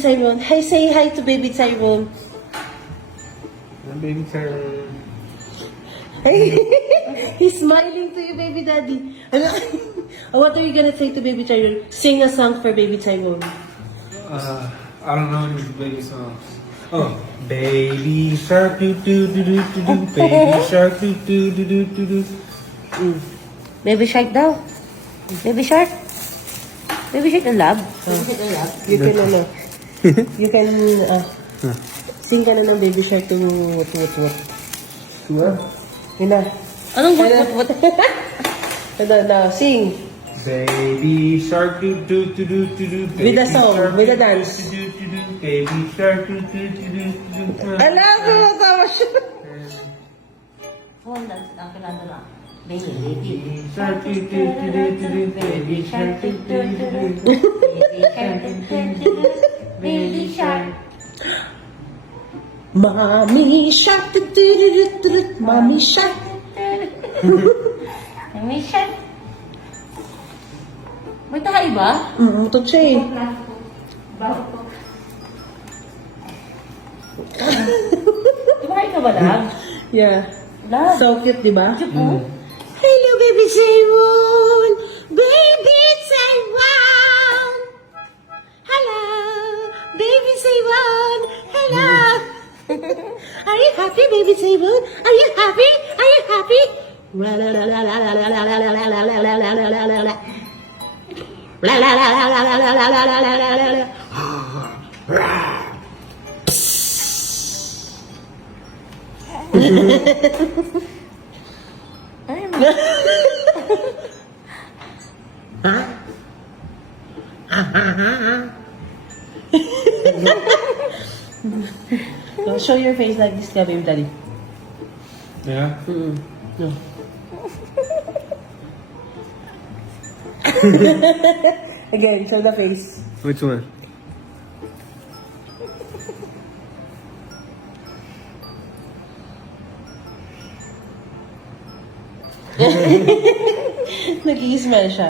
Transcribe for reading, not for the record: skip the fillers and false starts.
Tyrone. Hi, say hi to baby Tyrone. Baby Tyrone. He's smiling to you, baby daddy. What are you gonna say to baby Tyrone? Sing a song for baby Tyrone. I don't know any baby songs. Oh, baby shark doo doo doo doo doo doo. Baby shark doo doo doo doo doo doo. Baby shark daw. Baby shark. Baby shark ang lab. You can, you can, sing ka na ng baby shark to what. Yun na. Anong what? Na, sing. Baby shark doo doo doo doo doo doo. With a song, with a dance. Doo doo doo. Baby shark doo doo doo doo doo. Alam ko, tawa siya. Phone dance ang kilala lang. Baby Shark doo doo doo doo doo. Baby shark doo doo doo doo. Baby shark. Mommy shark, mommy shark. Baby shark. May tahay ba? Ito siya eh. Tumahay ka ba, lab? Yeah. Lab. So cute, di ba? Chupo. Hello, baby Tyrone! Baby Tyrone! Hello! Baby Tyrone! Hello! Are you happy, baby Tyrone? Are you happy? Are you happy? La la la la la la la la la la la la la la la la la la. La la la la la la la la la la la la la. So, show your face like this, ka, baby daddy. Yeah. No. Again, show the face. Which one? Nag-i-smile siya.